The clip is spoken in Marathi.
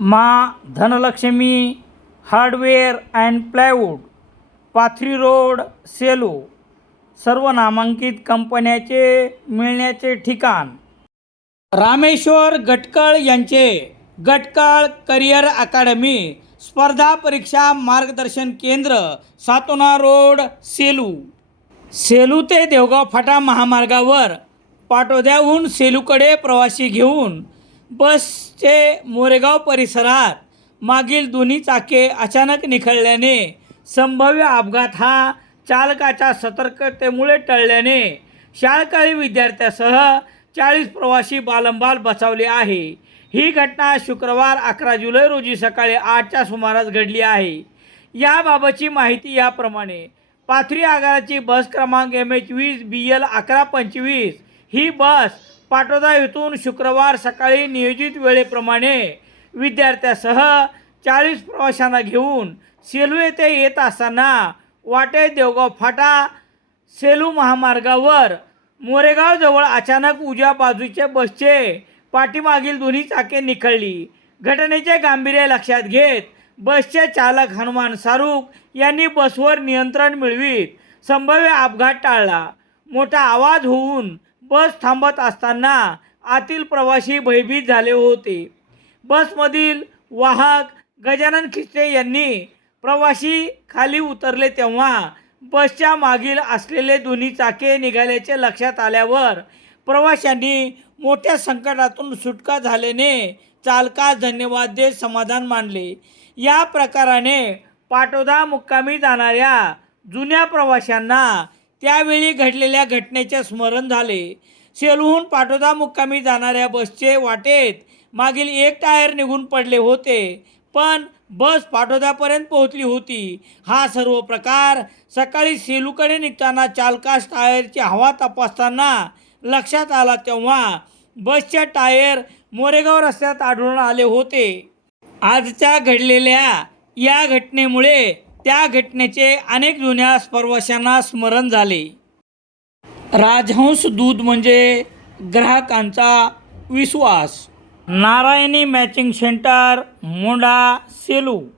मा Dhanlakshmi hardware and plywood Pathri road Selu सर्व नामांकित कंपन्याचे मिळण्याचे ठिकाण. रामेश्वर गटकळ यांचे गटकळ करिअर अकादमी स्पर्धा परीक्षा मार्गदर्शन केंद्र सातोना रोड सेलू. सेलू ते देवगाव फाटा महामार्गावर पाटोद्याहून सेलूकडे प्रवासी घेऊन बसचे मोरेगाव परिसरात मागील दोन्ही चाके अचानक निखळल्याने संभाव्य अपघात हा चालकाच्या सतर्कतेमुळे टळल्याने शाळकरी विद्यार्थ्यासह चाळीस प्रवासी बालंबाल बचावले आहे. ही घटना शुक्रवार अकरा जुलै रोजी सकाळी आठच्या सुमारास घडली आहे. याबाबतची माहिती याप्रमाणे पाथरी आगाराची बस क्रमांक एम एच वीस बी एल अकरा पंचवीस ही बस पाटोदा येथून शुक्रवार सकाळी नियोजित वेळेप्रमाणे विद्यार्थ्यासह चाळीस प्रवाशांना घेऊन सेलू येथे येत असताना वाटे देवगाव फाटा सेलू महामार्गावर मोरेगावजवळ अचानक उजव्या बाजूचे बसचे पाठीमागील दोन्ही चाके निखळली. घटनेचे गांभीर्य लक्षात घेत बसचे चालक हनुमान सारूक यांनी बसवर नियंत्रण मिळवीत संभाव्य अपघात टाळला. मोठा आवाज होऊन बस थांबत असताना आतील प्रवासी भयभीत झाले होते. बसमधील वाहक गजानन खिस्ते यांनी प्रवासी खाली उतरले तेव्हा बसच्या मागील असलेले दोन्ही चाके निघाल्याचे लक्षात आल्यावर प्रवाशांनी मोठ्या संकटातून सुटका झाल्याने चालकास धन्यवाद देत समाधान मानले. या प्रकाराने पाटोदा मुक्कामी जाणाऱ्या जुन्या प्रवाशांना त्यावेळी घडलेल्या घटनेचे स्मरण झाले. सेलूहून पाटोदा मुक्कामी जाणाऱ्या बसचे वाटेत मागील एक टायर निघून पडले होते पण बस पाठोद्यापर्यंत पोहोचली होती. हा सर्व प्रकार सकाळी सेलूकडे निघताना चालकास टायरची हवा तपासताना लक्षात आला तेव्हा बसचे टायर मोरेगाव रस्त्यात आढळून आले होते. आजच्या घडलेल्या या घटनेमुळे त्या घटनेचे अनेक जुन्या स्पर्वशांना स्मरण झाले. राजहंस दूध म्हणजे ग्राहकांचा विश्वास. Narayani matching centre Monda Selu.